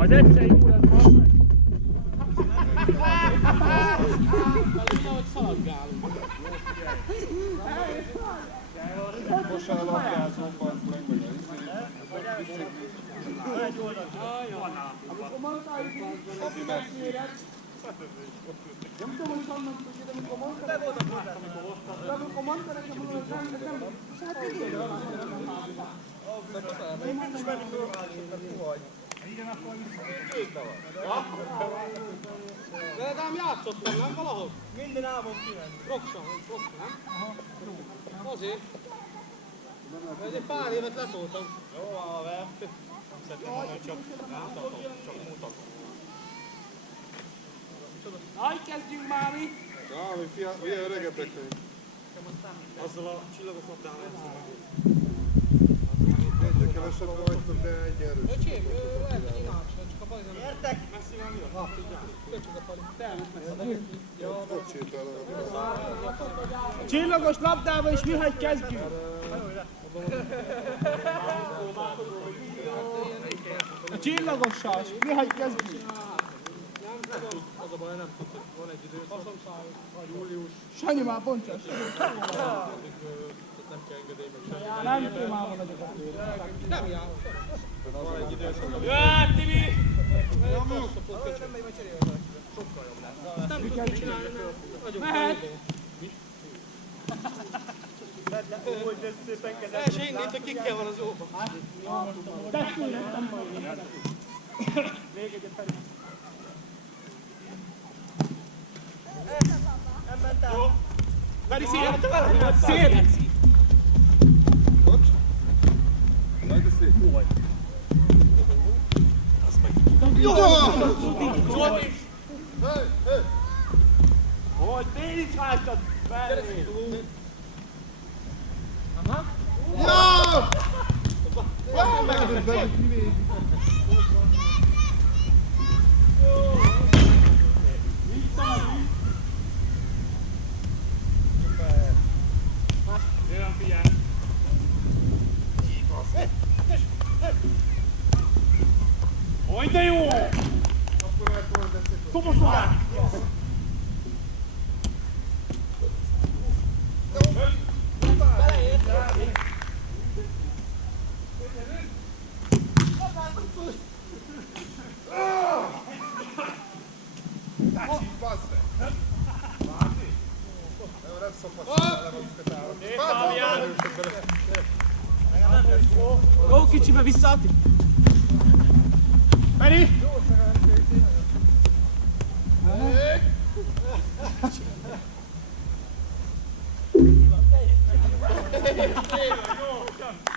Az egyszer jó lesz, bazdmeg. Ahogy szaladgálunk. Most a labdázó, bazd meg a izé. Egy oldalt, van nálam. Szabi Messi. Nem tudom, hogy annak tudja, de amikor mondta, de amikor mondta nekem, hogy nem, és hát igen. Igen, akkor Kékbe van. De nem játszottam, nem valahol? minden álmom kimenni. Roksan, nem? Azért. Mert egy pár évet letoltam. Jó van, haver. Nem szeretném mondani, csak mutatom. Aj, kezdjünk már mi! Ja, mi milyen öregebbek vagyunk. Azzal a csillagos labdával játszom. Egyre kevesebben vagytok, de egy erős. Öcsém, lehet, hogy imádsz, csak a baj nem... Értek? Messzivel mi van? Na, tudjál. Köcsög a pali. Te elmész messze. Ott sétálok. Csillagos labdával és Mihály kezdjünk! A csillagossal, Mihály kezdjünk! Az a baj, nem tudod, van egy időszak. Július. Sanyi már pontos! Nem kell engedély meg semmi. Nem témában vagyok a Nem jár. Van egy időszak. Jöhet, Tibi! Nem megy, majd cserélve. Sokkal jobb lesz. Nem tudod csinálni, mert vagyok. Mehet! Hogy ez szépen kezed. Első indít, kikkel van az óba. Tesszük, nem majd. Még egyet felé. Nem ment el. Jó. Feri szél! Szél! Bocs. Majd a szép. Jó vagy. Jó! Zsolt is! Hey, hey! Hogy Bélic hágytad? Felé! Aha. Jó! Jó! Megadod velük mi végig. Jön, figyelj! Hogy de jó! Akkor elkolod ezt. Toboszolás! Tácsi, bassz meg! Nem szokott le magukat állni. Jó, kicsibe visszaadni! Feri!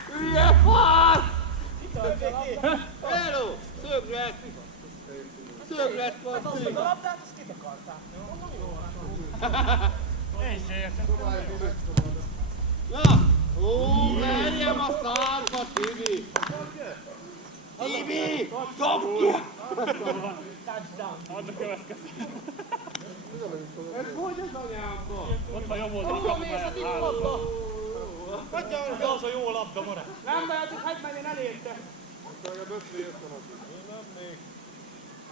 Hülye fasz! Hello! Szöglet! Szöglet van szöglet! A labdát azt kitakarták. Én se értem. Na! Ó, verjem a szárba, Tibi! Tibi! Dobd ki! Add a következő. Ez hogy az anyámba? Ott van jobb oldal. Hova mész a Tibi labda? De az a jó labda, More. Nem baj, csak hagyd meg, én elérte. Legalább 5 ért van addig. Én nem még.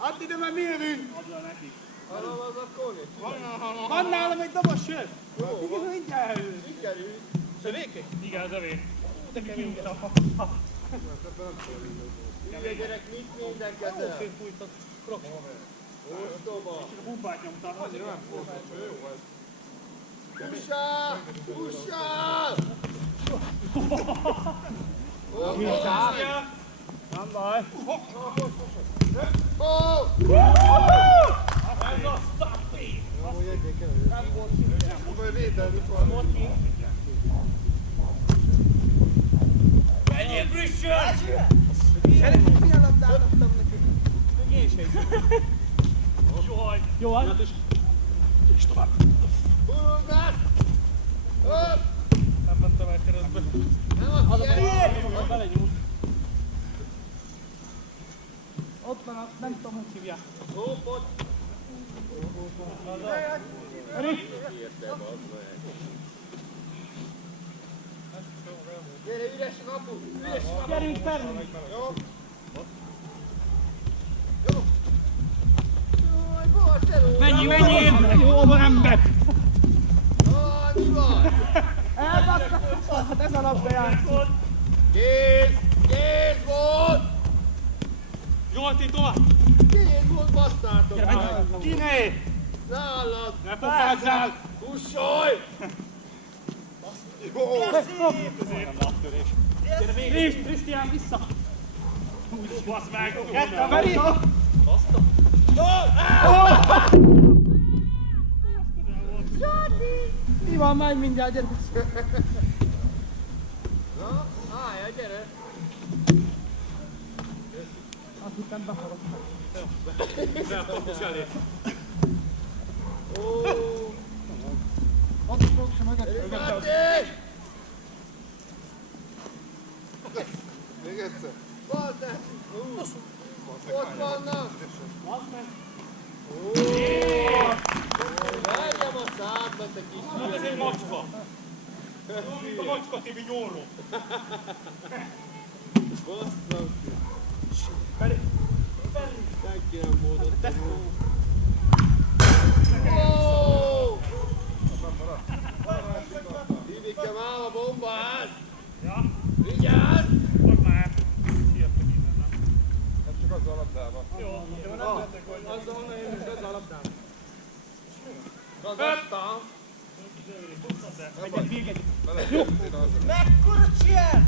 Add ide, mert mi jövünk! Add el neki. Hallom az a kóni? Van nálam egy dobos sör! Igen, mindjárt elő. Sikerült. Szövékeny? Igen, az övé. De kemény. Ebben nem tudom mindent. Hülye gyerek, mit minden kezel? Fújtat. Ostoba! A pumpát nyomtam. Annyira nem fogom. Jó ez. Fussál! Fussál! Nem baj. Ó! Ez a staffi! Jó, jegyek el. Majd védelmük van. Menjél, Brüssel! Szeretnék, milyen labdát adtam neki? Még én sem. Sohaj. Jó, hát? És tovább. Húzás! Hopp! Nem mentem el keresztbe. Nem az ilyen! Az belenyúlt. Ott van, nem tudom, hogy hívják. Hoppot! Feri! Gyere, üres kapu! Üres kapu! Gyerünk, Feri! Jó? labda játszik. Kész volt! Jól, ti tovább! Kész volt, basszátok már! Kiné! Nálad! Ne pofázzál! Kussolj! Nem láttörés. Gyere végig! Krisztián, vissza! Úgy, bassz meg! Ketten Feri! Mi van, megy mindjárt, gyere! Na, állj, gyere! Azt hittem behalottam. Beakadtos elé. Addig fogok sem megettem. Máté! Még egyszer. Balter! Ott vannak! Várjam a szádba, te kis Ez egy macska! Mint a macska TV nyóró. basszak! Senki nem módott. Hívike már a bombát! Ja? Vigyázz! Csak már. Siettek innen, nem? Ez csak azzal a labdával. Jó, nem lettek, hogy... Azzal onnan én is azzal a labdám. Ragadtam! Egyet még egy. Mekkora csier!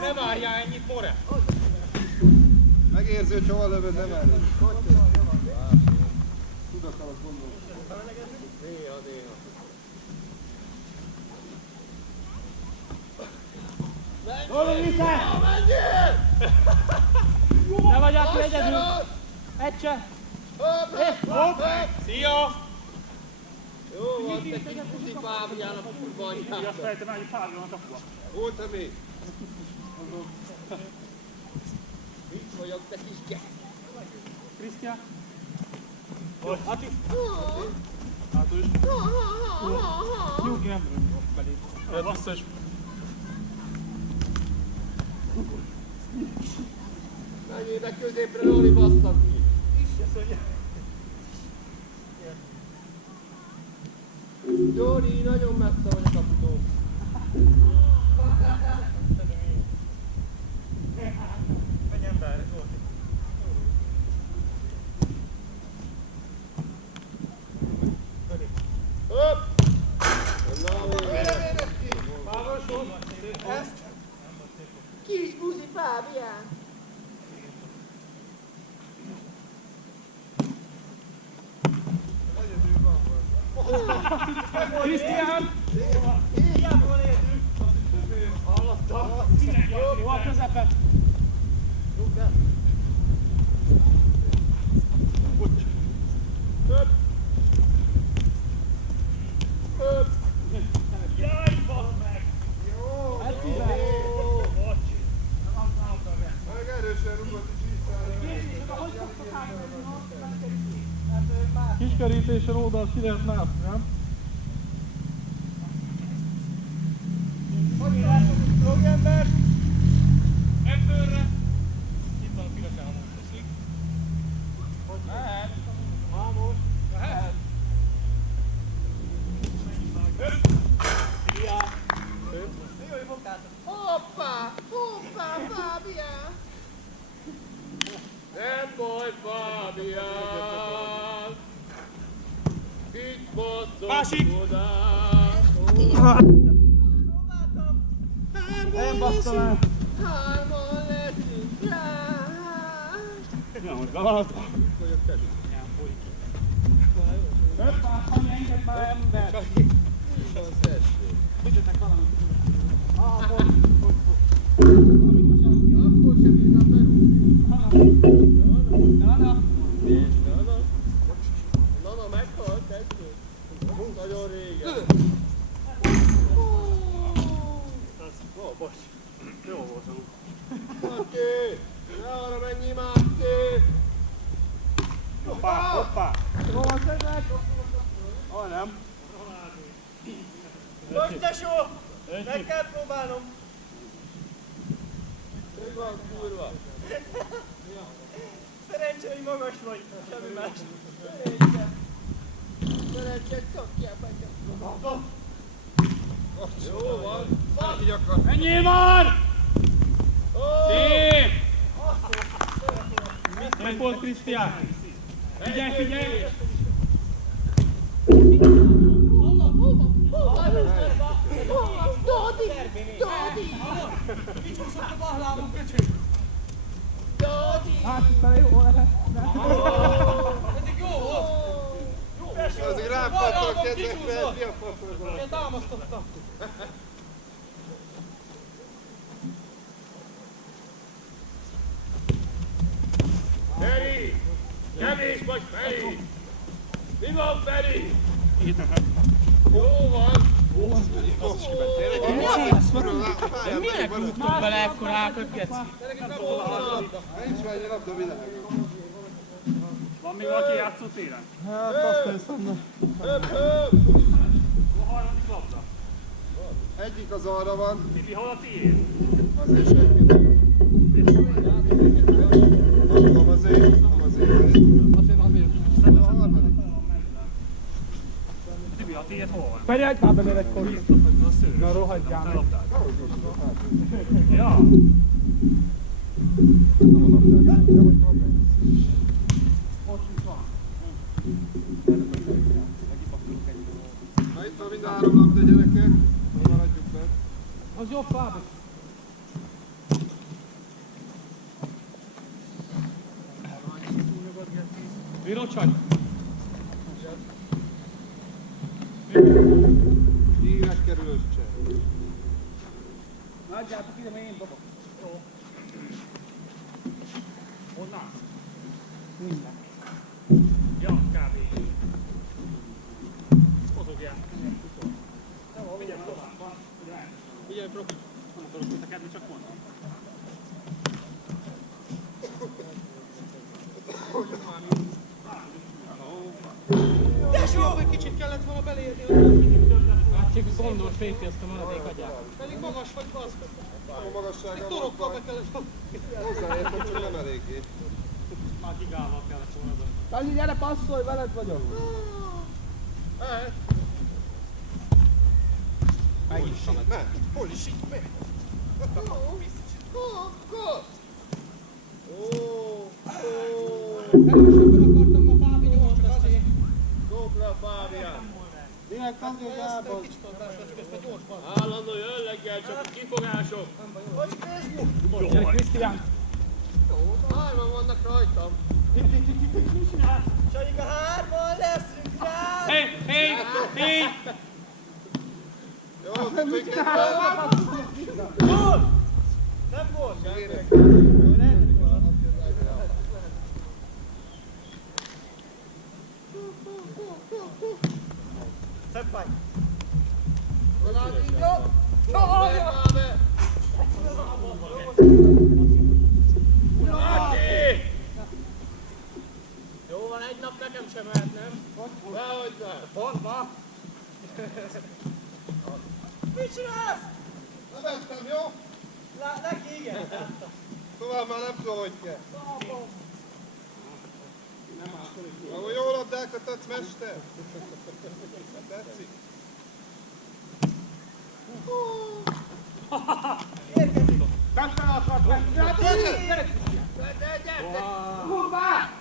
Ne várjál ennyit, More! Megérzi, hogy hova lövöd, nem elég. Tudat alatt gondolom. Néha. Hol vissza! Menjél! Ne vagy aki egyedül! Egy se! Hopp! Szia! Jó van, te kis pusi Fábián a kurva Így azt anyjátok. fejtem el, hogy Fábio van kapuba. Voltam még? Mit vagyok, te kis gyerek? Krisztián? Ati? Hátul is. Nyugi, nem rúgok belé. Jó, basszus. Menjél be középre, Loli, basszam ki. Gyori, nagyon messze vagy a kaputó. Menjen be, jó. Hopp! Na, kis buzi Fábián. Krisztián! Jó a közepe! Hopp! Hopp! Jaj, basz meg! Meg erősen rúgott is vissza. Kiskerítésen oldalt ki lehet mászni, nem? Drogember! Emberre! Itt van a piros álmom, teszik. Mehet! Vamos! Mehet? Szia! Hoppá! Hoppá, Fábián! Nem baj, Fábián! Itt basszok Másik! oda! Nem basszom el! Hárman leszünk rá! Ja, most bevaladva. Hoppá, Sanyi, engedj már ember! Ügyetek valamit! Akkor sem bírnám berúgni. Na! Nana meghalt, tessék. Nagyon régen. Ó, bocs. Jó voltam. Máté! Ne arra menjél, Máté! Hoppá, hoppá! Jó van, szedek! Ah, nem. Most tesó! Meg kell próbálnom! Mi van, kurva? Szerencsé, hogy magas vagy, semmi más. Szerencsét kapjál, begyek. Jó van. Bárki akar. Menjél már! Szép! Szép volt, Krisztián! Figyelj, figyelj! Kicsúszott a bahlábunk, köcsög! Hát, fele jó lehet. Eddig jó volt! Azért rám pattal a kedvekre, mi a faszol? Én támasztottam. Feri! Kevés vagy, Feri! Mi van, Feri? Jó van! Minek rúgtok bele ekkorákat, geci? Nincs már egy labda világon. Van még valaki játszó téren? Hát, azt hiszem. A harmadik labda. Egyik az arra van, Tibi, hol a tiéd? azért senki nem. Nem azért, nem azért. A harmadik. Tibi, a tiéd hol van? Feri, egy már belőle egy kor. A szőrös. Na, rohadjál meg. Ja. Na itt van mind a 3 labda, gyerekek. Maradjuk meg. Az jobb Fábi. Virocsany. Híres kerülős cser. Adjátok ide, mert én dobok. Jó. Honnan? Minden. Ja, kb. Mozogjál. Vigyázz tovább, van. Figyelj, profi. Nem akarok kötekedni, csak mondom. Tesó, hogy kicsit kellett volna belérni. Hát csak gondolt féti azt a maradék agyát. Pedig magas vagy, bazd. A magassága Egy van, torokkal be kellett volna. hozzáértem, csak nem eléggé. Már gigával kellett volna be. Sanyi, gyere, passzolj, veled vagyok. Meg is itt, meg! Hol is itt, meg! Gól! Erősebben akartam a Fábi nyomot, csak azért. Dobd le a Fábián! Direkt az jó Ezt gábor. egy kicsit adás lesz, közben gyors van. Állandó jelleggel, csak a kifogások! Gyere, Krisztián. Hárman vannak rajtam! Sanyika, 3-an leszünk rá! Hé! Jó, tudjuk ezt Gól! Nem gól! Senpai! Ronaldinho! Csóolja! Jó van, egy nap nekem sem mehet, nem? Dehogy nem! Pontba! Mit csinálsz? Nem estem, jó? Neki igen! Tovább már nem tudom, hogy kell. Ahol jó labdákat adsz, mester? Tetszik? Érkezik! Befele akart menni. Gyere, Krisztián. Kurva!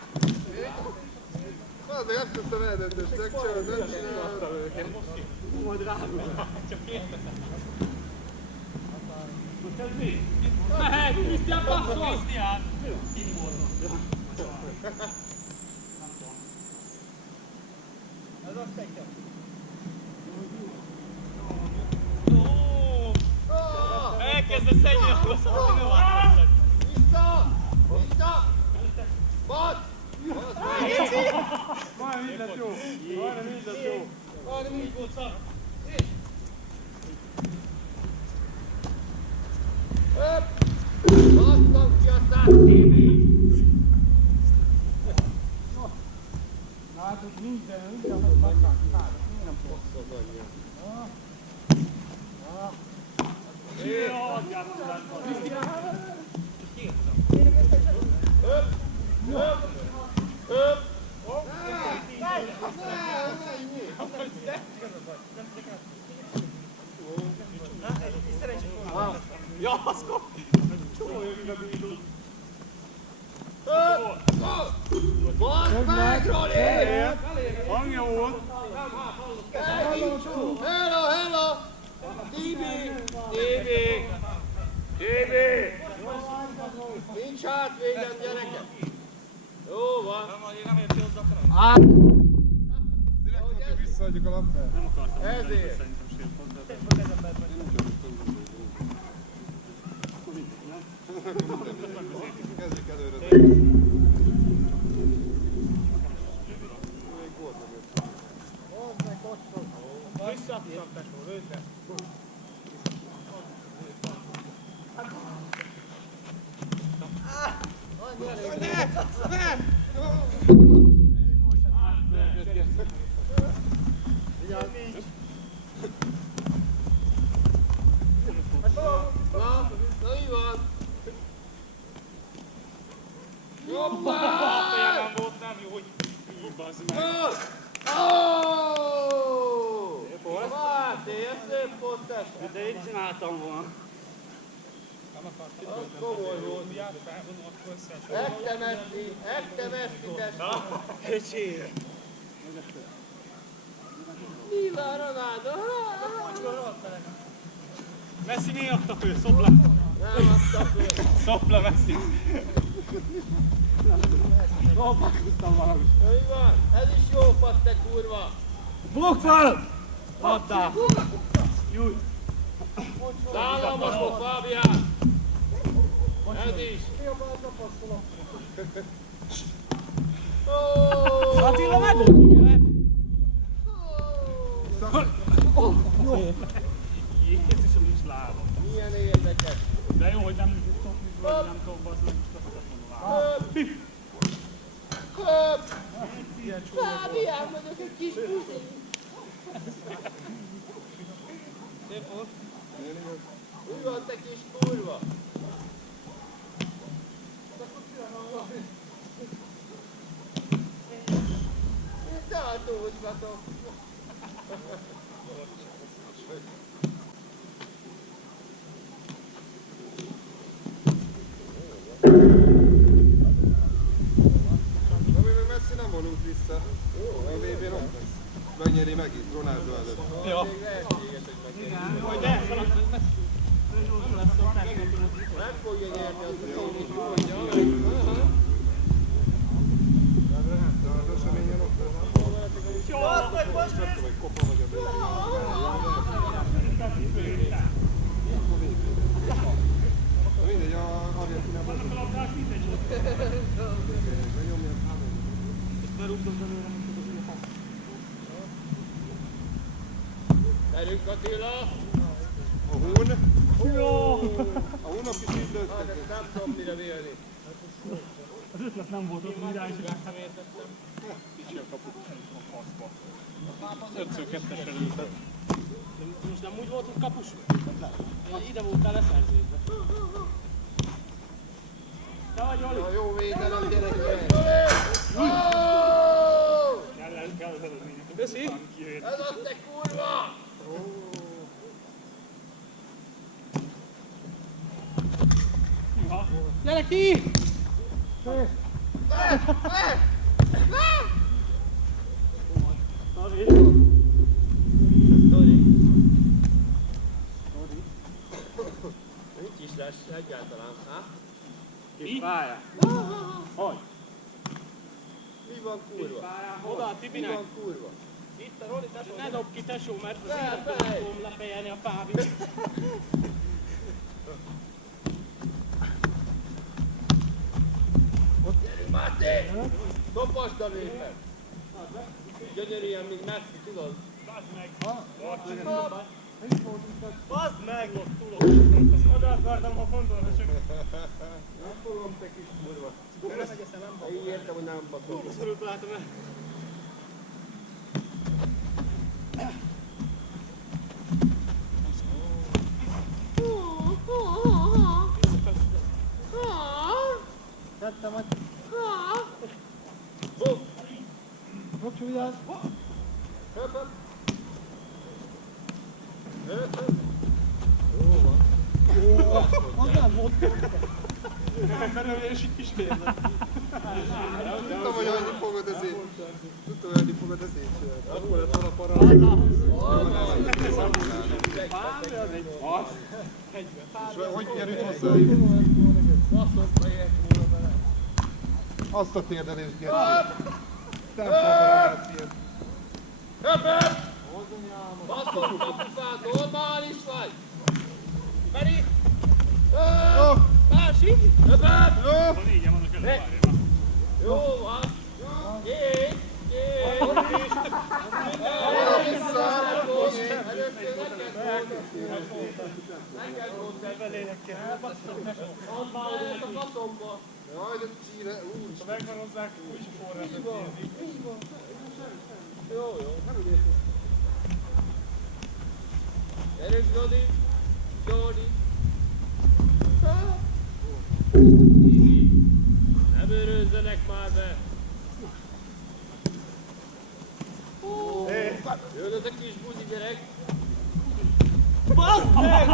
Azért nem tudtam eldöntésnek, csak nem csinálom. Majd rádugom. Csak kérdezem. Ez mi? Mehet! Krisztián, passzol! Krisztián! Ez azt tekem. Elkezdesz ennyi, akkor szabadni nem változtak. Vissza! Vissza! Bad! Majdnem így lett jó. Majdnem így lett jó. Majdnem így volt szar. Hopp! Basztam ki a szásztévi! Na hát ez minden hogy basszák. Nem fog. Jó, adjál Bazd meg, Roli! Hangja volt. Hello! Tibi! Nincs hátvégem, gyerekek! Jó van! Nem érti hozzá. Direkt, visszaadjuk a labdát. Nem akartam. Ezért. Szerintem sérült. Kezdjük előre. Visszaadtam, tesó, lőd be! Na, mi van? Jobbá! Nem volt, nem jó, hogy így bazd meg. Máté, ez szép volt, tesó! De így csináltam volna. Az komoly volt. Ekte Messi, tesó! Öcsém. Mi van, Ronaldo? Messi mi adta föl? Szopla. Nem adta föl. Szopla Messi. Szopakuttam valami. Mi van? Ez is jó fasz, te kurva! Fogd fel! Adtál. Júj. Szállamos, Fábián! Ez is! Attila megoldja! Jézusom, nincs lába. Milyen érdekes! De jó, hogy nem tudok, nem tudom, bazd meg, most akartam volna. Köp! Fábián vagyok, egy kis buzi! Úgy van, te kis kurva! Én tartózgatok! Na mi meg Messi nem vonult vissza. A VB-n ott lesz. Megnyeri megint Ronaldo előtt. Ja. Még lehetséges, hogy megnyeri. Hogy de? Nem fogja nyerni azt a Tónit, mondja. De az eseményen ott lesz. Jó, Most nem tudom, hogy kopa vagy a VB. Na mindegy, a Argentinában az nyomják három. Gyerünk, Attila! A Hun. Jó! A Hunnak is így Hát lőttek. ezt nem tudom mire vélni. Az ötlet nem volt ott, irány is Nem értettem. kicsi a kapu. A faszba. 5-2-es előzet. Most nem úgy volt, hogy kapus? Ide voltál leszerződve. Te vagy, Oli? Na jó védelem, gyerekek! Kell az előzmények. Köszi! Ez az, te kurva! Gyere ki! Nincs is lesz egyáltalán, há? Mi? Pálya. Hogy? Mi van kurva? Oda a Mi Tibinek. van kurva? Itt a Roli, tesó. Ne dob ki, tesó, mert az Fel, életben fel. fogom lepeljelni a Fábit. Gyerünk, Máté! Dobasd a lépet! Gyönyörűen, mint Messi, tudod? Bazd meg! Hopp! Bazd meg! Oda akartam, ha gondolna, csak... Nem fogom, te kis kurva! Így értem, hogy nem batom. Szorult látom el. Tettem, hogy Hopp! Robcsi, vigyázz! Höp, höp! Höp, höp! Jó van! Az nem volt Nem belőle és is kérdez. Tudtam, hogy annyi fogod ezért. Tudtam, hogy annyi fogod ezért csinálni. Akkor lesz a para. És hogy került hozzájuk? Azt a térdelést, Geci. Tempóban ilyen. Höpöp! Basszol, kapufát, normális vagy! Feri! Másik! Höpöp! Van négyen vannak előbb, Jó van! Két! Oda vissza! Először neked volt! Add már ezt a katomba! Jaj, de csíre, úr! ha megharozzák, úgy is forrátot érzik. Jó. Gyerünk, Jodi! Nem őrözzenek már be! Jön ez a kis buzi gyerek! Baszd meg!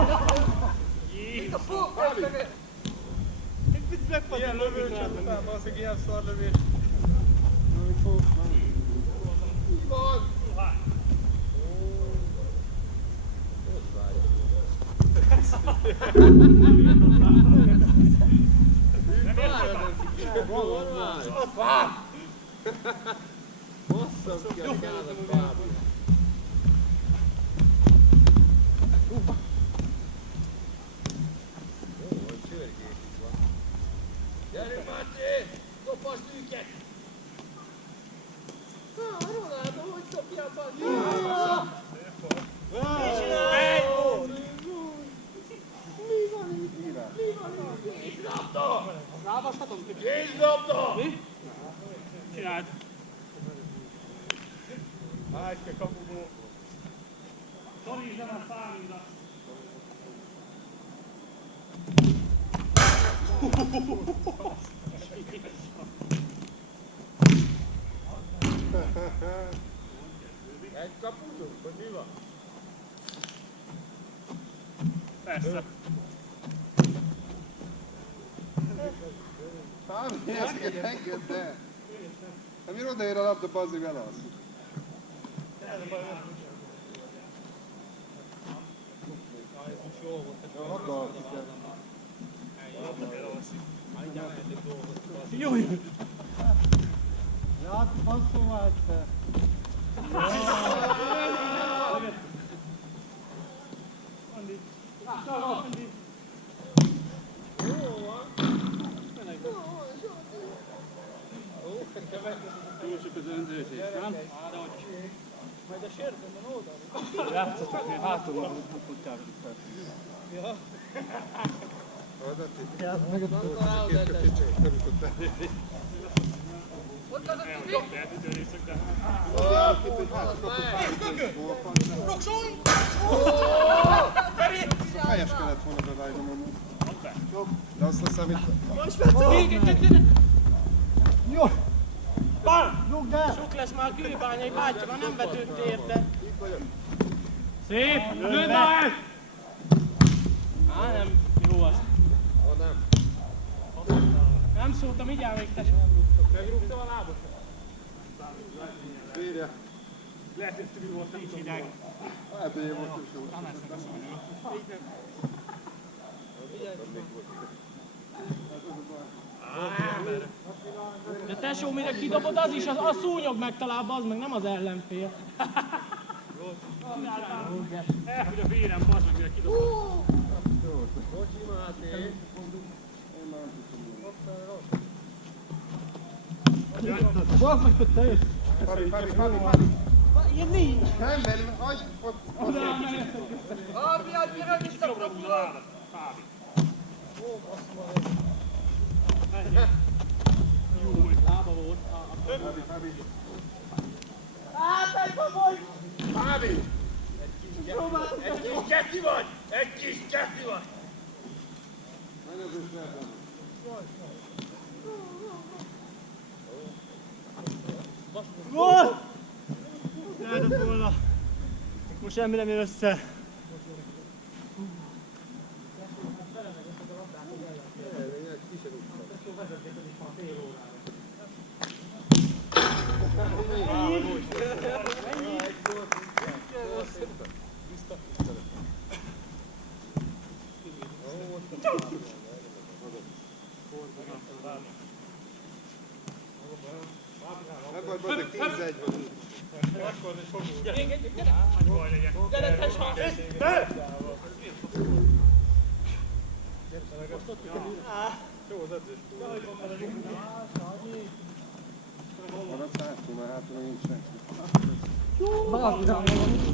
Ilyen lövőcsöt után, baszik, ilyen szarlövés. Mi van? Basszom ki a kezem a bábú! Jó, hogy csörgés is van. Gyerünk, Máté! Kopasd őket! Ronaldo, hogy dobja a bal? Kézlabda! Rábasztatom? Kézlabda! Mi? Csináld. Hájtke kapuból. Szorítsd el a számídat. Egy kapuzunk, vagy mi van? Persze. Fábi, ezeket engedd el! Hát mire odaér a labda, bazzik elalszik? Hadd alszik el. Jó, jó. Ja, passzol már te. Andi. Andi. Jó van. Túl sok az önzőzés, nem? Majd a sértőben oldalra. Játszottak még hátul a futjára. Ja. Oda itt. Hát meg a Két kötét csak nem jutott el. Ott az a Nem, Tibi! lehet időrészek, de... Helyes kellett volna bevágnom amúgy. De azt hiszem itt... Jó! Bal! Rúgd el! Sok lesz már Kőbányai bátyja, nem vetődte érte. Szép! Lőd már el! Á, nem jó az. Ó, nem. Nem szóltam, így áll még te. Megrúgtam a lábot. Bírja. Lehet, hogy tűrű volt, nincs hideg. Hát, hogy én most is jó. De tesó, mire kidobod, az is, a szúnyog megtalál, az meg nem az ellenfél. Elfúgy a vérem, bazd meg, mire kidobod. Bocsi, Máté. Bazd meg, hogy te jössz! Fabi. Ilyen nincs. Nem, mert hagyj, ott. Armiad, gyere vissza, Jobbra húzod a ládat, Fábi. Fábi! Egy kis keci vagy! Egy kis keci vagy! Gól! Lehetett volna. Most semmi nem jön össze. Nem vagy, bazeg 10-1 van. Gyere, te van! Jó az edzés. Maradsz hátul, mert hátul nincs senki.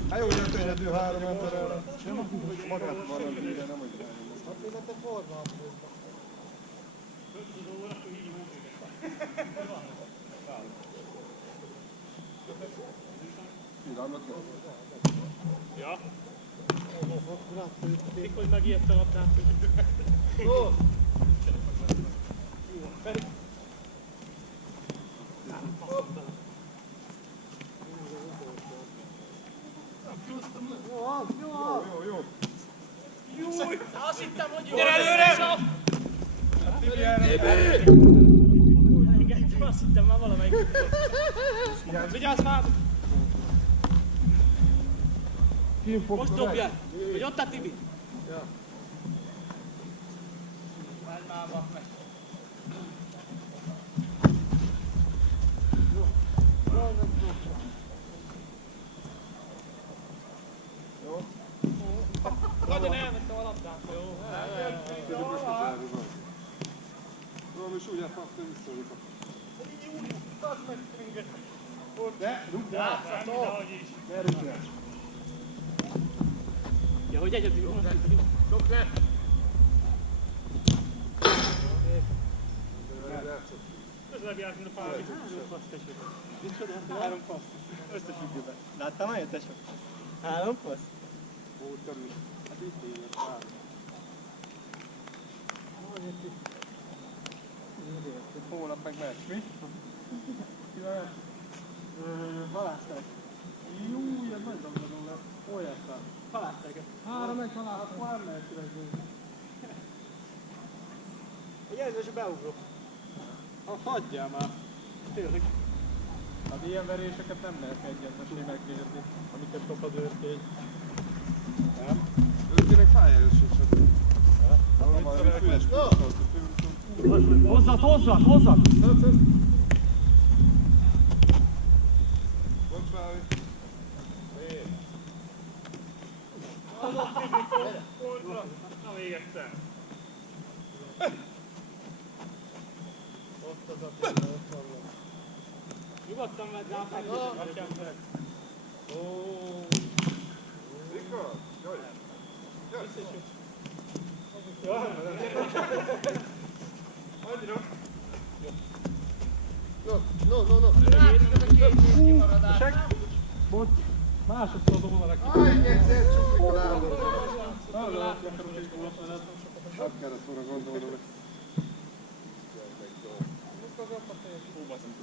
Hát jó, hogy nem egyedül 3 emberrel. Magát marad, de nem hogy 3. Irányba kell? Ja. Mikor megijedt a labdát. Jó! Jó! Azt hittem, hogy jó! Gyere előre! Igen, azt hittem már valamelyik. Vigyázz már! Most dobjál! Vagy ott a Tibi? Ja. Várj már, vakd meg! Jó? Nagyon elvettem a labdát, jó? Valami súlyát kapta vissza. De, rúgjál! De rúgjál! Ja, hogy egyedül most Dobd le! közelebb járt, mint a pálmi. Micsoda? 3 passz. Összefüggőben. Láttam már jöttesek? 3 passz? Voltam is. Hát itt évet 3. Holnap meg meccs, mi? Halászták. Jú, ez nagy rabdadó lesz. Hol jártál? Halásztákat. 3-1 halászták. Akkor nem mehet üvegből. Egy előzősen beugrok. Hagyjál már. Tényleg. Hát ilyen veréseket nem lehet egyetlenül megnézni, amiket kap az őrkény. Nem? Őrkének fájája sincs. Valami füles pusztalt. Hozzad, hozzad, hozzad! Bocs, Fávi. Na még egyszer. Ott az a példa, ott van. Nyugodtan vedd rá, meg. Rika, jaj. Jaj. Annyira. No. Bocs, másodszor dobom a legtöbb. Aj, egyszer csuklik a lábam. Nem kellett volna gondolnom.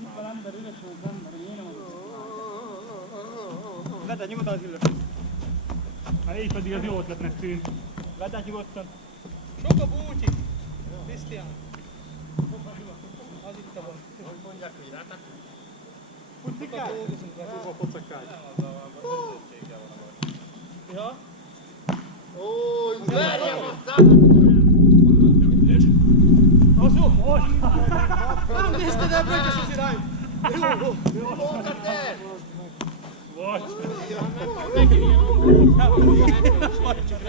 Itt van ember, üres az ember, hogy én nem adom. Vedd át nyugodtan az ülőt. Hát így pedig az jó ötletnek tűnt. Vedd át nyugodtan. Sok a búcsi! Krisztián! Az itt a van. Hogy mondják, hogy ráták? Pucikál? Hova pocakálj? Ja? Ó, verjem hozzá! Az jó! Most! Nem nézted el bőtös az irány! Jó! Mondtad el!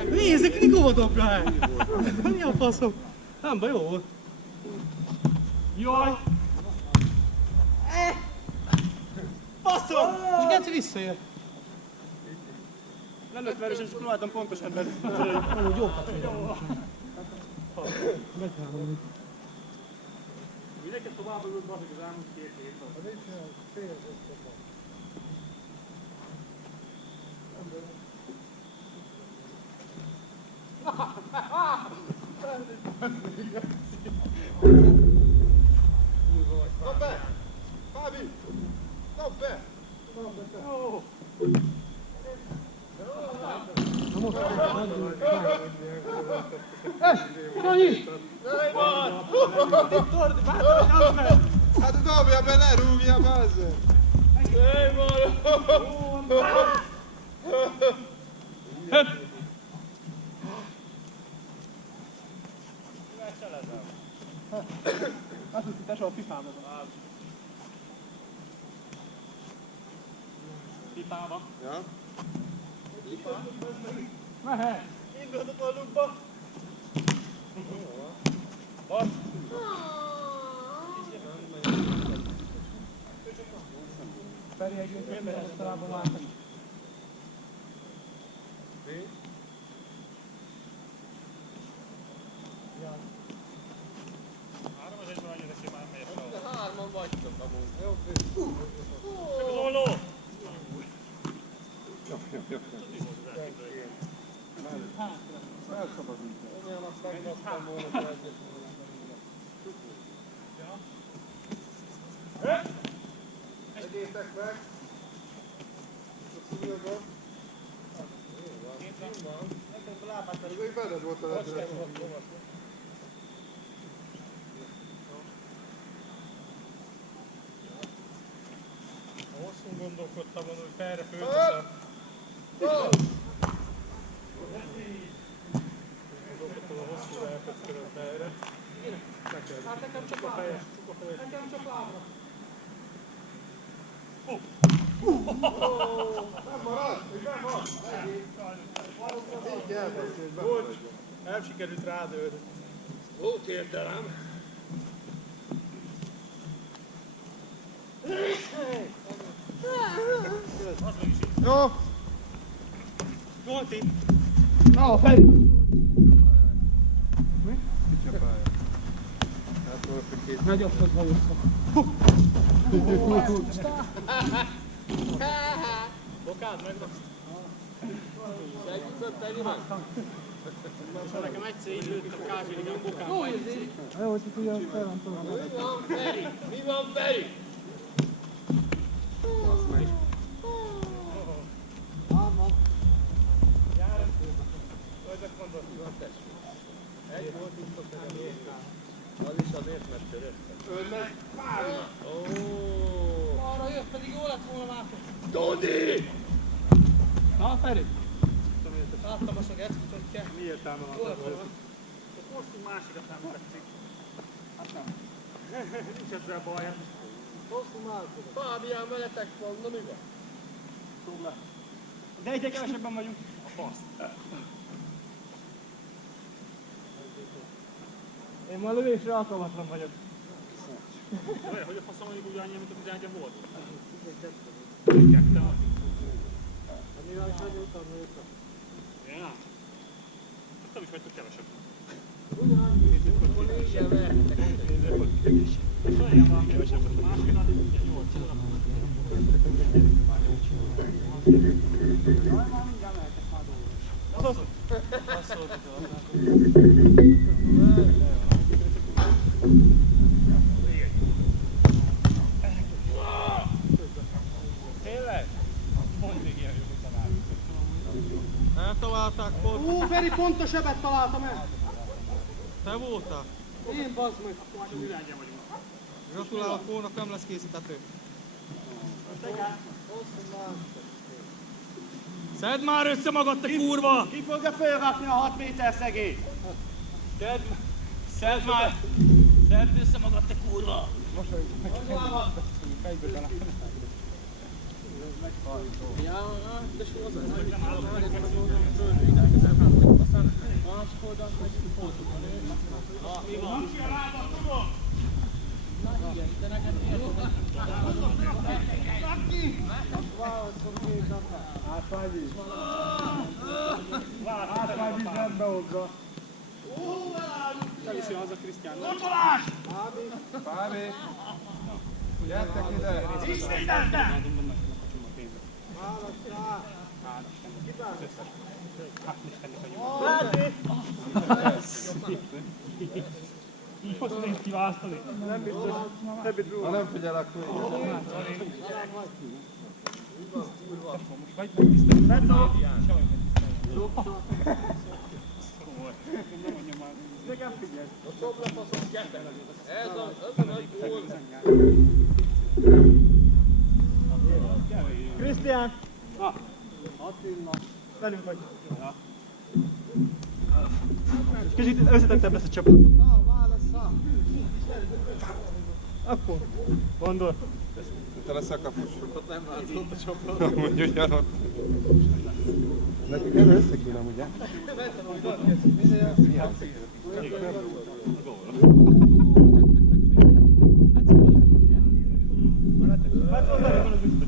Nézzük, mikor dobja el! Mi a faszom? Nem baj, jó volt. Jaj! Faszom! És Geci visszajött. Nem lett verősen, csak próbáltam pontosan belőle. Jó. Mindenki tovább ült be, hogy az elmúlt 2 hétben. Dob be! Fábi! Dob be! Jó. Sanyi! Hát dobja be, ne rúgja, bazzer! Azt hiszi, tesó a pipában. Pipába. Ja? Mehet! Indultok a lukba! Basz! Feri egész minden mostanában látni. Mi? Három az egyben annyira simán megy a sor. De hárman vagytok amúgy. Jó, Csak az olló! olyan azt megkaptam volna, hogy egyet. Egyétek meg! A szúnyogba. Jó van. Ez még benned volt a lezre. Hosszú gondolkodtam volna, hogy felre fölteszem. Gondolkodtam a hosszú elköszönöm felre. Hát nekem csak lábra. Nekem csak lábra. Nem marad! Még nem van! Így elveszi, hogy Bocs, nem sikerült rádőlni. Volt értelem. Jó! Golti! Na, Feri! Kicsi pálya. Hát volt a két. Nagyobb az hajószva. Bokád meg? Nekem egyszer így lőtt a kázsérigán a bokád. Jó érzi. Jó, hogy itt ugyan fel van tudva. Mi van, Feri? Mi van, Feri? Azt meg. Jár! Hogy mondod? Egy volt itt a Feri. Az is azért, mert töröttem. Önnek pálya! Ó, Arra jött, pedig jó lett volna már. Dodi! Na, Feri! Láttam azt a geckit, hogy kell. Mi értelme van? Jó lett volna. Hosszú másikat nem tetszik. Hát nem. Nincs ezzel baj. Hosszú málkodom. Fábián veletek van, na mi van? De egyre kevesebben vagyunk. A fasz. Én ma lövésre alkalmatlan vagyok. Olyan, hogy a faszom mondjuk úgy annyi, mint a 11-en volt. Ketten. Mivel is nagyon utána jöttem. Ja. Nem is vagytok kevesebb. Ugyanannyi. Négyen vertek. Olyan van kevesebb, a másiknál, de ugye 8 óra. Jaj, már mindjárt mehetek már dolgozni. Tényleg? Mondd még ilyen jó, hogy találjuk. Eltalálták pont. Feri, pont a sebet találtam el. Te voltál? Én bazd meg. Csak irányján vagyunk. Gratulálok, holnap nem lesz készítető. Szedd már össze magad, te kurva! Ki fogja fölrakni a 6 méter szegélyt? Szedd már! Szedd össze magad, te kurva! Átvágy rendbe hozza. Elviszi haza Krisztián. Fábi! Gyertek ide! Így fogsz nézni kiválasztani? Nem biztos. Ha nem figyelek, hogy Vagy megtisztelni. Nekem figyelj. A szoblefaszom gyertek. Ez a nagy gól. Krisztián! Na! Velünk vagy. Kicsit összetettebb lesz a csapat. Válasszál. Akkor. Gondol. Te leszel kapus. Ott nem látszott a csapat. Mondja ugyanott. Nekik elő össze kéne, ugye? Hát oldalra van az biztos.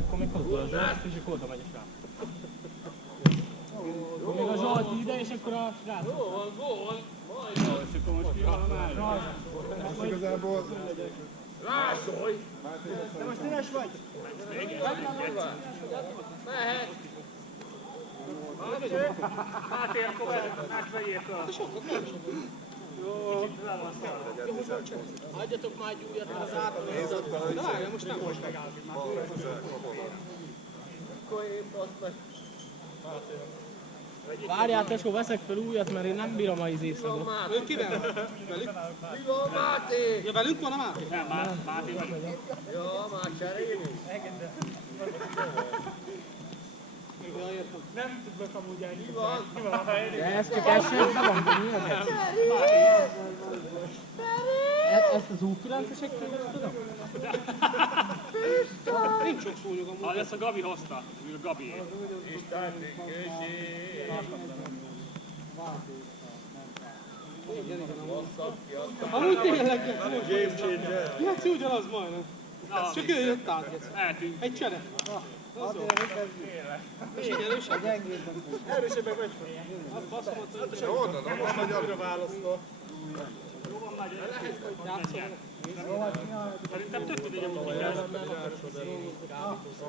Akkor még kapol az azt, és akkor oda megy a srác. Akkor még a Zsolti ide, és akkor a srác. Jó van, gól! Majd! És akkor most kihalom el. Most igazából... Lászolj! De most üres vagy? Mehet! Máté, akkor átvegyél fel. Adjatok már egy újat, mert az átmegy. De várjál, most nem most megállni. Várjál, tesó, veszek fel újat, mert én nem bírom a izészagot. Ő kivel? Velük? Mi van, Máté? Ja, velünk van a Máté? Nem, Máté velünk. Ja, már cserélünk. Nem tudok amúgy elni. Mi van? Mi van a helyén? De ezt csak elsőben van, de mi az? Ezt az U9-esek tudom? Nincs sok szúnyog amúgy. Ha lesz a Gabi hozta, a Gabi. Amúgy tényleg, Geci ugyanaz majdnem. Csak ő jött át, Geci. Eltűnt. Egy csere. És így erősebb? Erősebbek vagy fel. Jó, onnan, most magyar. Választva. Jó van, már játszol. Szerintem tök mindegy, amit mondjál.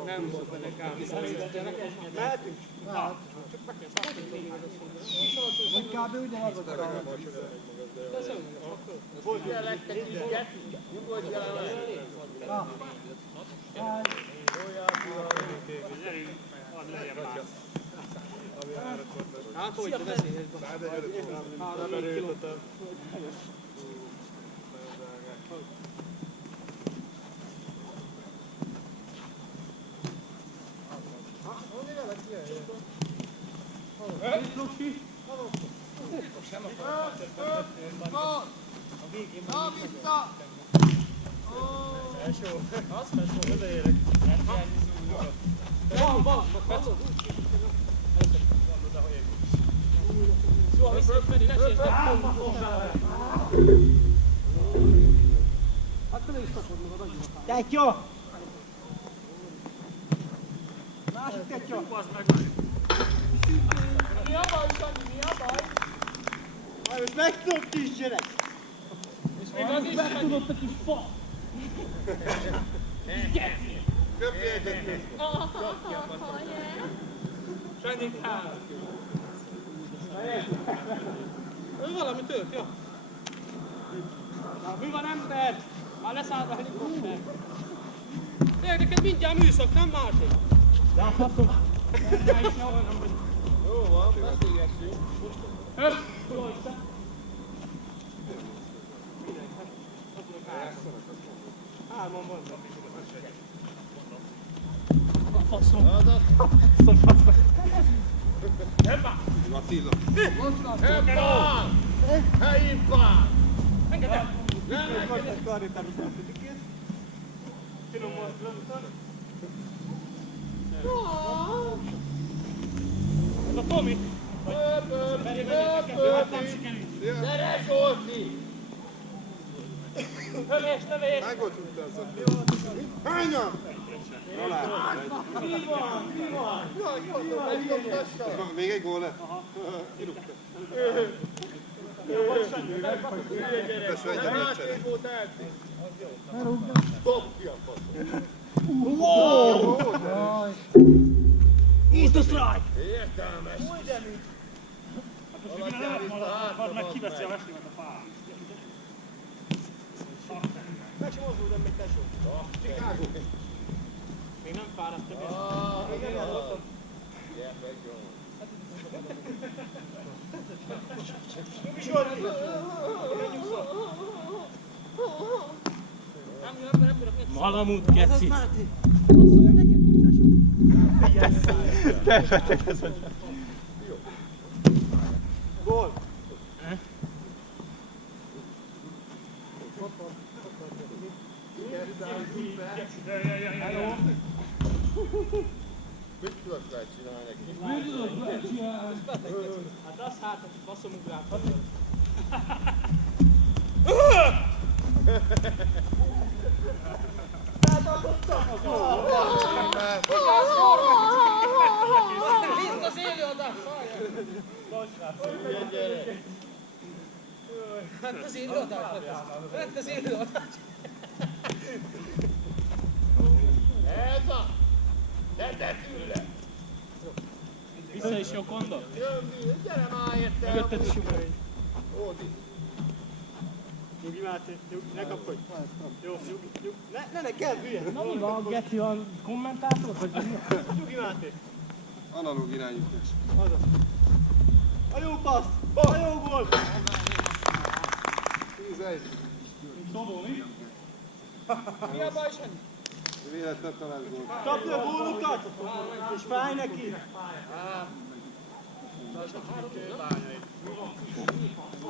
Nem volt benne kábítószer. Mehetünk? Vagy kb. Ugyanaz a Hogy lett egy kis Geci? Nyugodj el vele. Gyerünk, hadd legyen már. Hát hogy te veszélyes van? 3 kilót. Van. Jó, vissza, Feri, ne sértsd el. Tetyo! Másik tetyo! Mi a baj, Sanyi, mi a baj? Most megtudott kisgyerek! És még az is, Sanyi. a kis fa! Köpj egyet. Sanyikám! Ő valami tört, ja. Mi van, ember? Már leszállt a helikopter. Tényleg neked mindjárt műszak, nem másik? Jó van, beszélgessünk. Hárman vannak. Attila. Heppa! Heppa! Finom mozdulattal. Ez a Tomi. Hát nem sikerült. Gyere, Zsolti! Hövés. Hány volt utánzat? Hányan? Mi van? Még egy gól lett? Kirúgta. Tesó egyet megcsere. East the strike! Értelmes. Az meg kiveszi a veslémet a fára. Még nem fárasztok el. Malamut keci. Gól! Mit tudod fel csinálni neki? Mit tudod csinálni? Hát az hát, hogy faszomugrát. Itt az élőadás, hát az élőadás. Hát az élőadás. Ez a! Te tűle! Vissza is jó kondol? Gyere már érte! Mögötted is jó. Ódi! Nyugi Máté, ne kapkodj! Jó, nyugi. Ne kell hülye! Na mi van, Geci, a kommentátor? Vagy Nyugi Máté! Analóg irányítás. A jó passz! A jó gól! 10-1. Dobó, mi? Mi a baj, Sanyi? Véletlen talált gól. Kapja a gólokat! És fáj neki!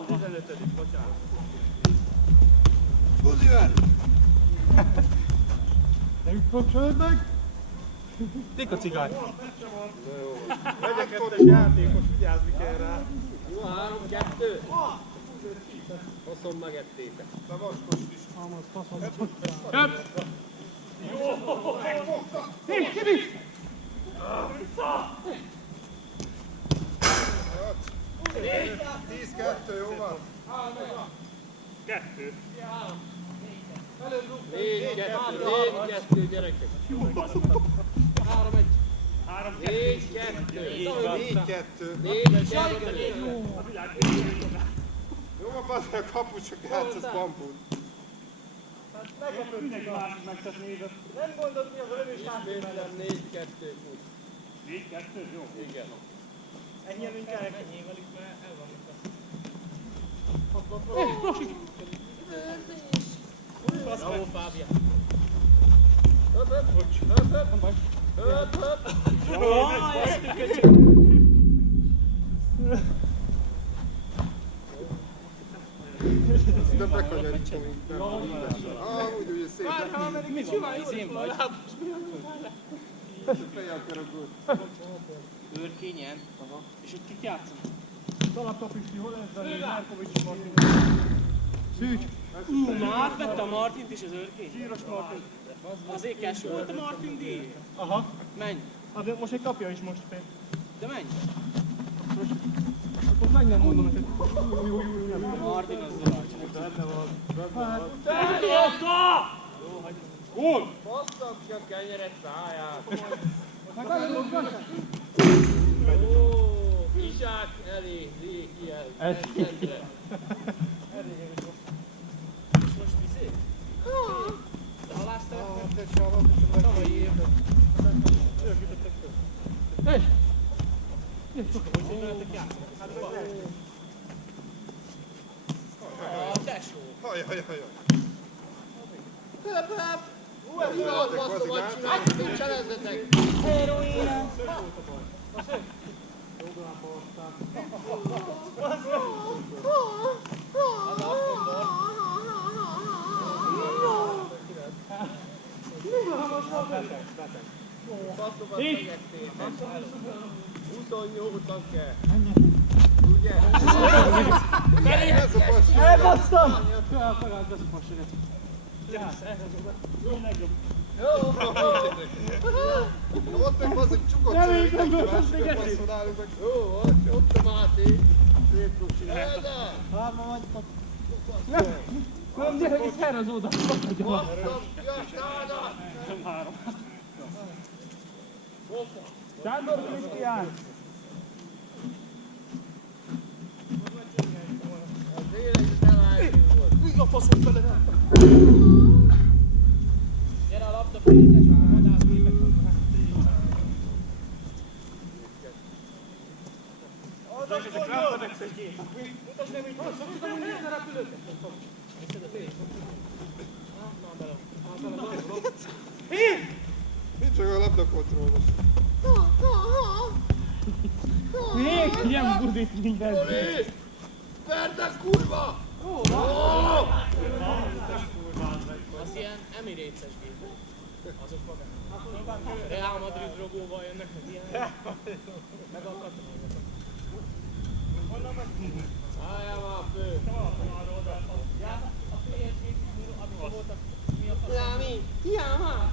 15. bocsánat. Buzivel! Nem kapcsolod meg? Tika cigány. Megy a kettes játékos, vigyázni kell rá. Jó, 3-2. Faszom megettétek. Na most is. Köp! Vissza! 10-2, jó van? 2. 4-2 gyerekek. 4-2. 4-2. Jó van, bazd meg a kapu, csak játszasz bambút. Mindenki másik megtetnéd. Nem gondolt mi az a lövés hátul mellett. 4-2 fut. 4-2, jó. Igen. Ennyien kell neki. Bravo, Fábia. De bekanyarítom inkább. Úgy ugye szép. Mit csinálsz? Én vagy. Fejjel körökült. Őrkényen. És ott kik játszanak? Talapta Pisti, hol ez a Márkovics Martin? Na, átvette a Martint is az őrkény. Síros Martin. Azért első volt a Martin díj. Aha. Menj. Hát most egy kapja is most pénzt. De menj. Akkor meg nem mondom neked. Martin az zolaj. Benne van. Gól! Basszam ki a kenyeret száját. Ó, Izsák elé, Rékiel. Endre. És most vizé? De halásztelepnek tavalyi évben. Hogy nőttek játszani? A tesó. Hajjajjajjaj. Jól basszom, hogy csináljuk, mit cselezzetek? Heroina. Basszomat megettétek. 28-an kell. Ugye? Ez a passi. Elbasszam! Ott meg bazzak csukott szőrik, másokat passzolálunk meg. Jó, ott a Máté. Szép luksi. Eda! Nem, gyere, itt erre az oda. Basszam ki a stádat! Sándor Krisztián! Az életet elállító volt. Hűg a faszom fele. Gyere a labda felétes, majd átvétek. Mutasd meg, hogy hogy nézd a repülőket! Nincs csak a labdakontroll most. Még ilyen budit minden! Oli! Verd el, kurva! Az ilyen Emirates 200-es gépek. Azok magán. Real Madrid rogóval jönnek, meg ilyen. Megakadtam azokat. Álljál már fő! A PSG-t, amikor voltak, mi a fasz? Mi? Hiány már!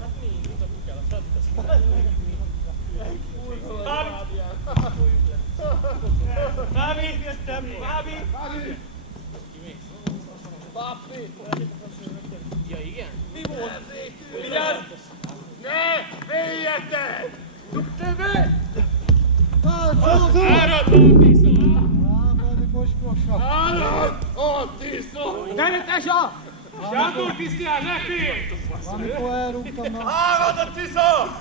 Hát mi? Mutatjuk el a Fradit, azt Bábi, jöttem! Bábi! ki mész? Papi! Ja igen? Mi volt? Vigyázz! Ne! Féljetek! Tübe! Árad! Árad! Gyere, Tesa! Sándor Krisztián, ne félj! Amikor elrúgtam a... Árad a Tisza!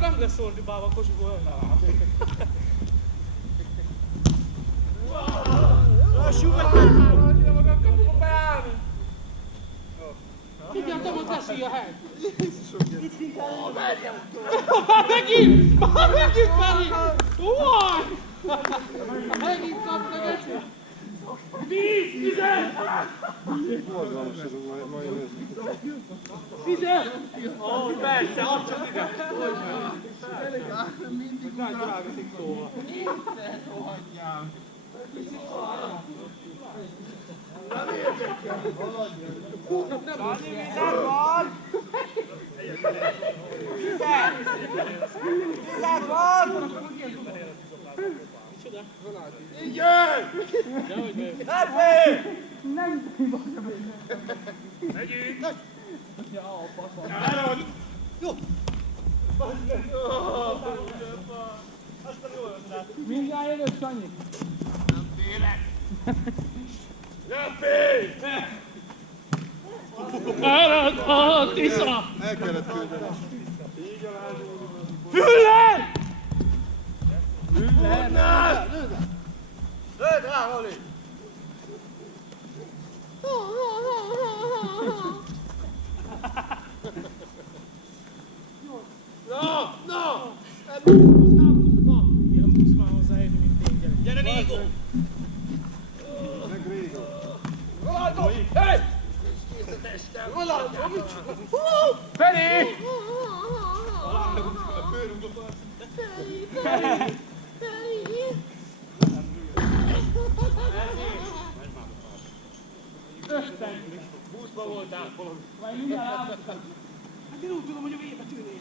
Nem lesz ordibálva a kocsiból. Lassú vagy! Magam kapuba beállni! Igen, te mondd, teszi a hely! Megint! Megint Feri! Uaj! Megint kapta, Geci! 10! Borzalmas ez a majonez. 10! Ó, persze, add csak ide! Mindig Ráviszik szóval. rohadjál. Sanyi, vizet van! Vizet van! Igen! Nervé! Megyünk! Árad! Jó! Mindjárt jövök, Sanyi. Nem félj! Árad a Tisza! El kellett küldeni. Füller! Lőd rá, Roli! Na! Én tudsz már hozzáérni, mint én gyerek. Gyere, Rigo! Meg Rigo. Ronaldo! Hey! Kész a testem! Ronaldo, mit csinál? Feri! Buszba voltál. Majd mindjárt elveszem. Hát én úgy tudom, hogy a V-betűnél.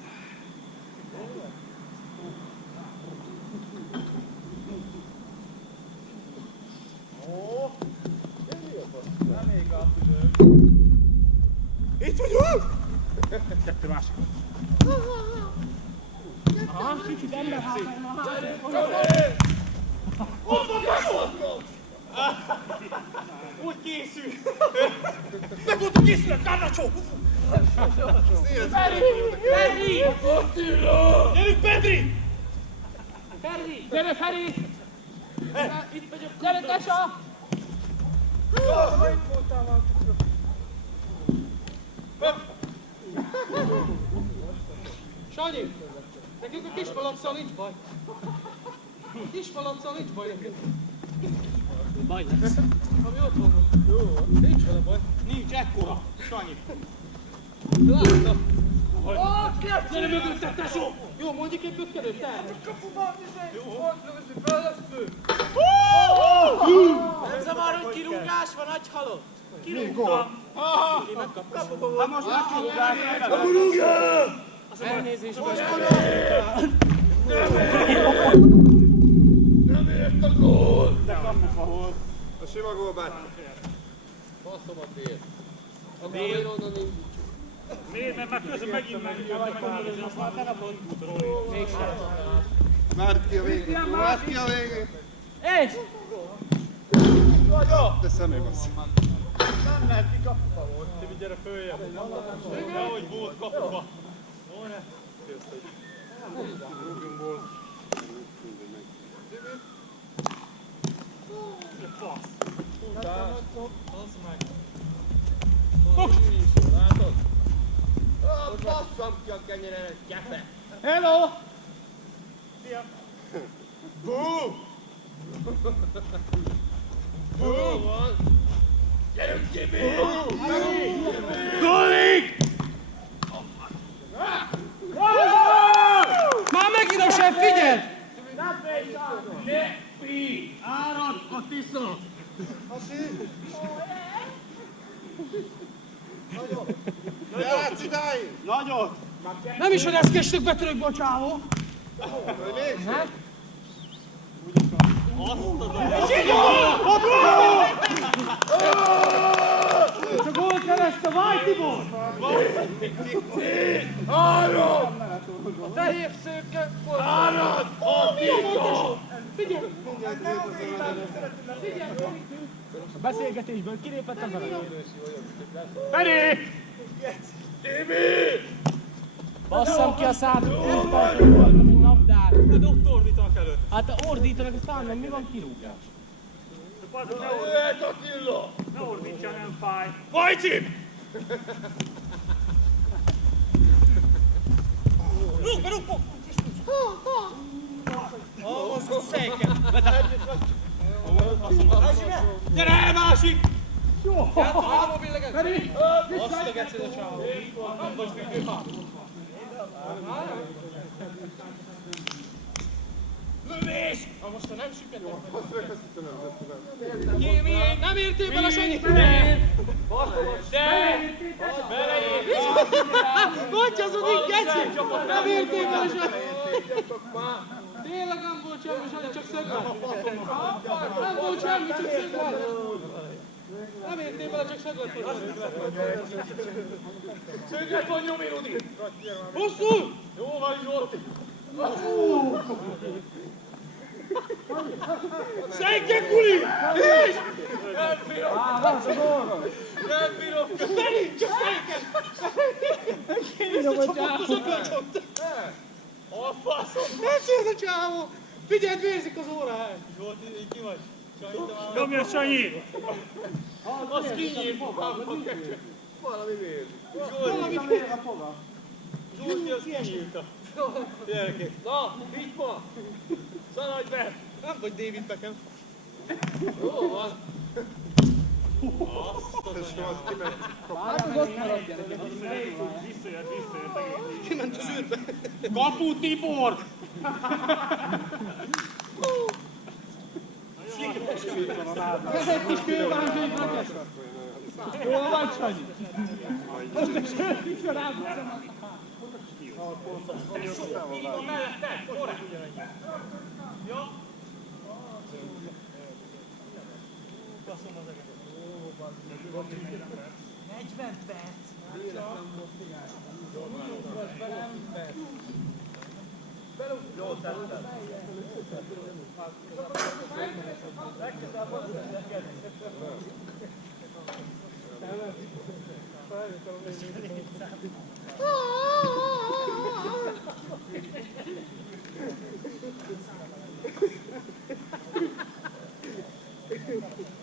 Itt vagyunk! Kettő másik. Aha, kicsit ember Úgy készül! Meg voltunk készülök, Garnacsó! Feri! Gyerünk, Petri! Feri! Gyere, Feri! Itt vagyok! Gyere, Tesa! Itt voltál már. Sanyi! Nekünk a kis palacccal nincs baj. Kis palaccal nincs baj nekünk. Baj lesz. Ami ott van. Jó. Nincs vele baj. Nincs ekkora, Sanyi. Láttam. Gyere mögötted, tesó! Jó, mondjuk egy bökkenőt, te! Kapuban, volt lőzni, fel lesz fő! Nem zavar, hogy kirúgás van, nagy halott? Kirúgtam. Én megkapom. Kapuban volt. most már kirúgás. Az elnézést most. Nem ért a gól! De kapuba volt. A sima gól bátyja. Baszom a fél. A Fél? gól onnan indítsuk. Miért? Mert már közben megint megint most már te napon tud, Roli. Mégsem. Várt ki a végén. Várt ki a végén. És! De személybasz. Nem lehet ki kapuba volt. Tibi, gyere följebb. Nehogy volt kapuba. Rúgjunk gól. Fasz. Hozd meg. Látod? Basszam ki a kenyeremet, gyepe! Hello! Szia! Bú! Jó van! Gyerünk, Jimmy! Gólik! Már megint a sem, figyeld! Árad, a tisza! Játsz idáig! Nagyot! Nem is, hogy ezt kestük betörök, bocsávó! Nézd! És a gól kereszte, Váj Tibor! Három! Fehér szőke! Árad! A tisza! Figyelj! A beszélgetésből kilépett az arany. Feri! Jimmy! Basszam ki a szád, úrpajtól voltam egy labdát. De ott ordítanak előtt. Hát ordítanak, aztán nem, mi van kirúgás? Jöhet Attila! Ne ordítsál, nem fáj. Vajci! Rúg, rúg! Gyere, másik! Játszom a mobilleget! Feri! Azt a geci a csávó! Nem vagy függő! Lövés! Ha most ha nem süketem. Kémi, nem értél bele Sanyi! De! Bocsázodik, geci! Nem értél bele Sanyi! Tényleg nem volt semmi, Sanyi, csak szög lett. Nem volt semmi, csak szög lett. Nem értél bele, csak szög lett. Szöget van, Nyomi Rudi! Hosszú! Jó van, Zsolti! Senke kuli! És! Nem bírom! Nem bírom! Feri, csak senke! Visszacsapott az ökölcsont! A faszom! Nem szél a csávó! Figyeld, vérzik az óráját! Zsolti, ki vagy? Nyomja, Sanyi! Az kinyír fogalmat! Valami vér. Valami Zsolti, az kinyírta. Gyerekek. Na, így van. Szaladj be! Nem vagy David Beckham. Jó van. Azt az anyám. Visszajött. Kiment az űrbe. Kapu Tibor! Ez egy kis kővázs, egy rakes. Hol vagy, Sanyi? Most a sört is rám.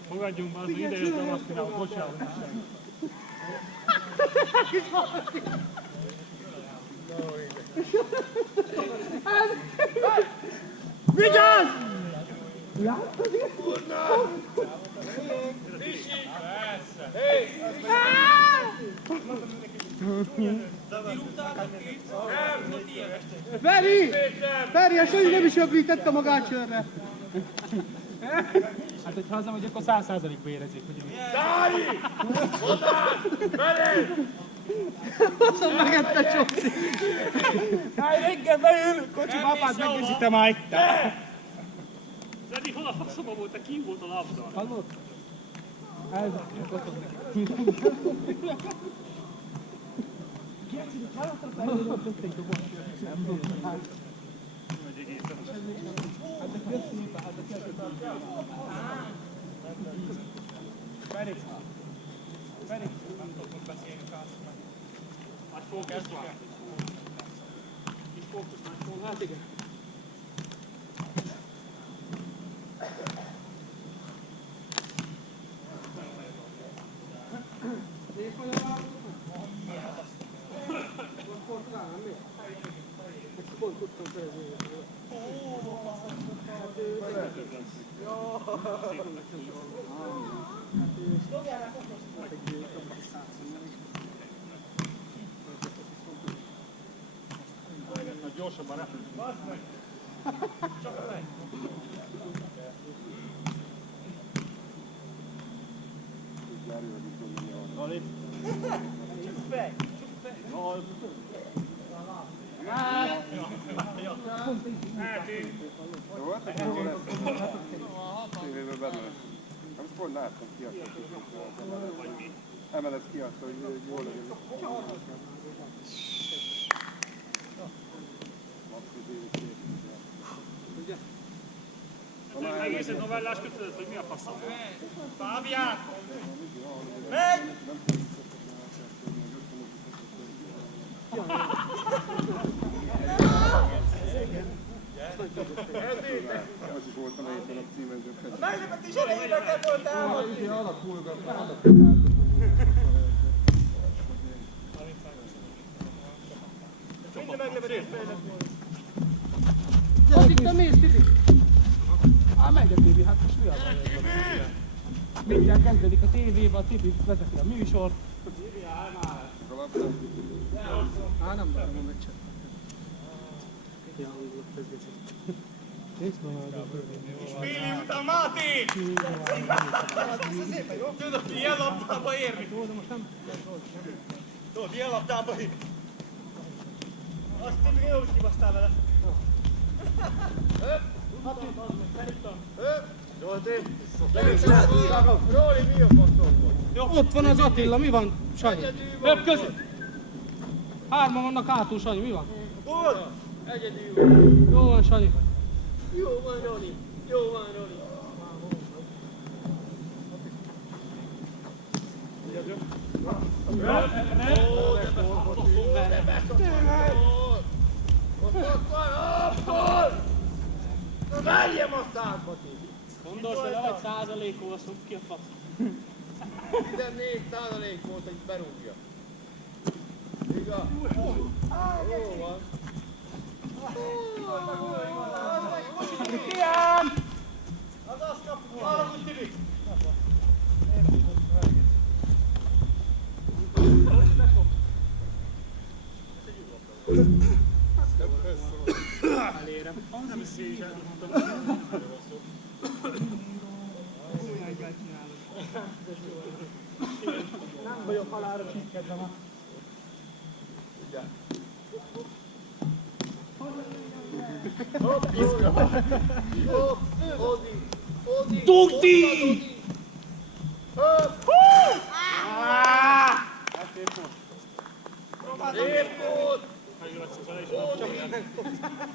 Fogadjunk be, az ide jöttem, azt csinálom, bocsánat. Vigyázz! Feri! Feri, a Sanyi nem is öblítette magát sörre. Hát, hogyha hazamegyek, akkor 100%-ba érezzék, hogy én... Dári! Oda! Belé! Baszom megette Csoci. Hát reggel beül, kocsiba apád megnézíte majd. Zedi, hol a faszomba volt, te kim volt a labda? Hallod? Feri, nem tudok most beszélni, Kászor. Nagy fókusz van. Kis fókusz, nagy fókusz. Hát igen. Pont tudtam fejezni. Gyorsabban repül. Csak meg. Galit. Csukfej. Jó, hát tévében benne. Nem is pont láttam, kiadta. Emelet kiadta, hogy jól legyen. Egészen novellás kötözött, hogy mi a faszom. Fábián! Megy! Az is volt a helyben a címezők. Meglepetés eredményeket volt elmondani! Minden meglepetés fejlett volt. Addig te mész, Tibi? Megy a Tibi, hát most mi a baj? Mindjárt kezdődik a tévébe, a Tibi vezeti a műsort. Nem bár, nem megy. Spéli után, Máté! Tudod, ilyen labdába érni. Tudod, ilyen labdába érni. Azt Tibi jó, hogy kibasztál vele. Róli, mi a faszom volt? Ott van az Attila, mi van, Sanyi? Több között! Hárman vannak hátul, Sanyi, mi van? Egyedül. Jó van, Sanyi. Jó van, Roli. Jó van, Roli. Várjem a szárba, Tibi! Gondolsz, hogy vagy százalékol, azt ki a fasz. 14% volt, hogy berúgja. Igaz? Jó van. Kiám! Az azt kapjuk, arra úgy Tibi. Elérem. Nem is így eldobtam. Nem vagyok halálra csíkedve már. Odi! Dugdi! Szép volt!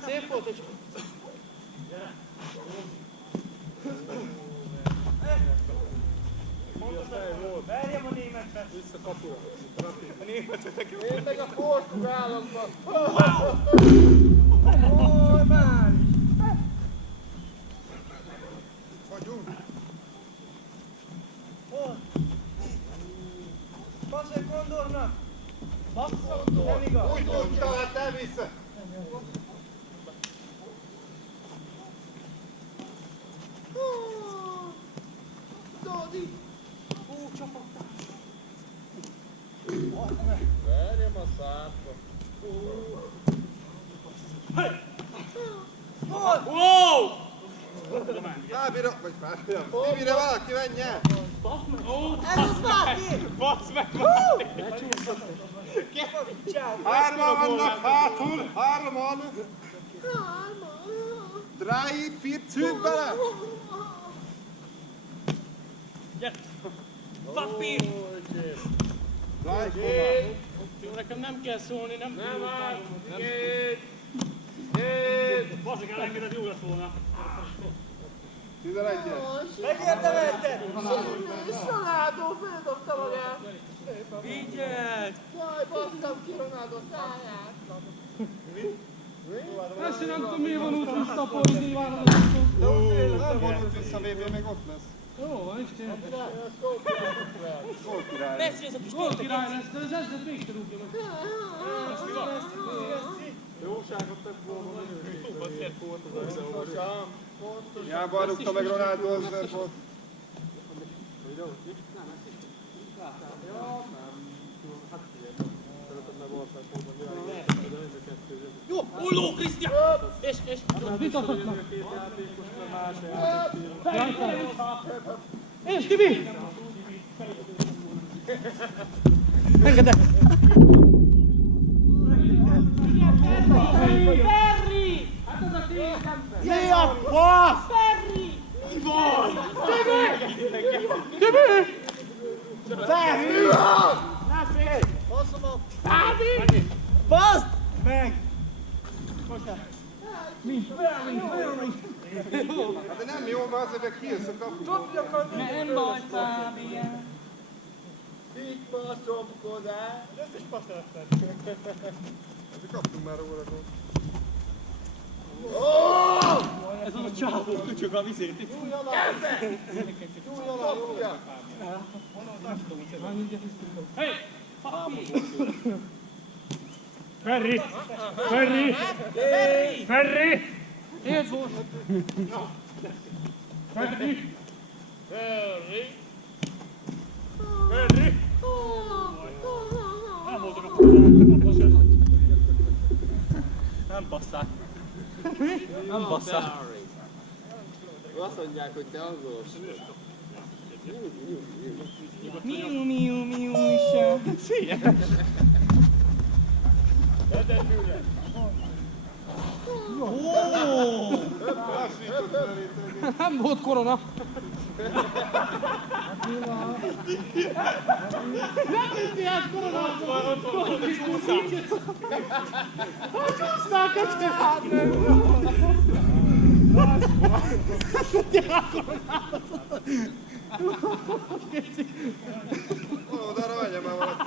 Szép volt, és... Verjem a németet! Vissza kapura! A németet nekem! Én meg a portugálokban! Ó, már is! Vagyunk! Hol? Passzol Kondornak! Passzol! Nem igaz! Úgy tudtam, hát nem vissza! Dodi! Verjem a szárba! Wow! Fábira, vagy Fábira, Tibire valaki menjen! Ez az Máté! Basz meg, Máté! Hárman vannak hátul, hárman! Drei, vier, züld bele! Papír! Jó, nekem nem kell szólni, nem Nem áll! tudom. Bazzeg, elengeded, jó lett volna. 11-es! Megérdemelte! Ronaldo földobta magát! Vigyázz! Jaj, basztam ki Ronaldo száját! Ezt én nem tudom, miért van úgy visszaporni nyilvánvalóan. Nem vonult vissza, VB még ott lesz. Jó, van, Isten. Gól király! Messi, ez a kis Gól király lesz, de az ezret még se rúgja meg. Jóságot tett volna, hogy ő azért volt az egyszer. Hiába rúgta meg Ronaldo az volt. Jó, Ulló, Krisztián! És, vitathatnak. És, Tibi! Engedek! Ferri! Hát az a tény ember! Mi a fasz? Ferri! Mi van? Tibi! Ferri! Ne félj! Ferri! Baszd meg! Hát de nem jó, mert azért meg kijössz a kapuba. Nem baj, Fábián! Itt ma a szomkodás. Összes passzerezted. Azért kaptunk már róla gólt. Ez az a csávó, csak a vizét. Nyúlj alá, nyúlja! Hey! Ferri! Ferri! Ferri! Élt volt! Ferri! Ferri! Nem voltak a passzereztek. Nem basszák. Nem basszák. Azt mondják, hogy te angolos. Miu, miu, miu, Misa. Nem volt korona. Nem viszi át korona. Csúszták a csávó. Oda menjen már valaki.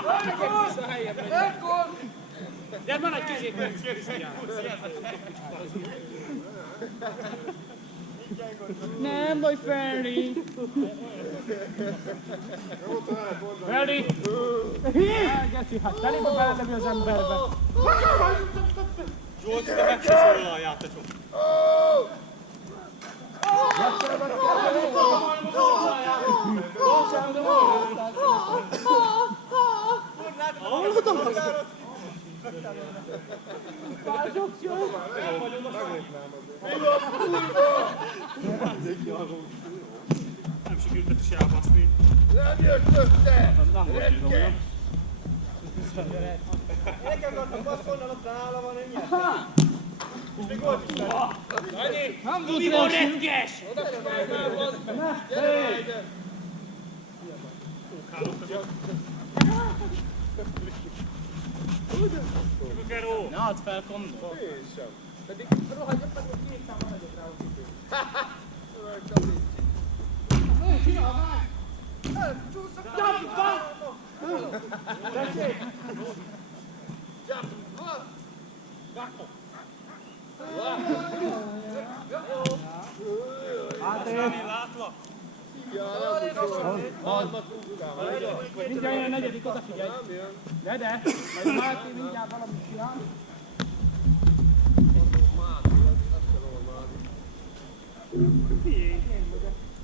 Gyere már egy kicsit! Nem baj, Ferri! Ferri! Geci, hát telébe beledemi az emberbe. Zsolt, te meg se szólal a játékok. Nem sikerült is elbaszni. Nem jött össze! Retkes! Nekem adtam basszolna, ott nála van ennyi. És még volt is meg. Annyi! Nem volt retges! Gyere, gyere! Kero! Ne add fel, kondor! Én sem. Pedig rohagyok meg, hogy két számmal nagyobb rá, hogy kipő. Csinál már! Látlak! Mindjárt jön a negyedik, odafigyelj! De, majd Máté mindjárt valamit csinál. Máté, azt kell olvani.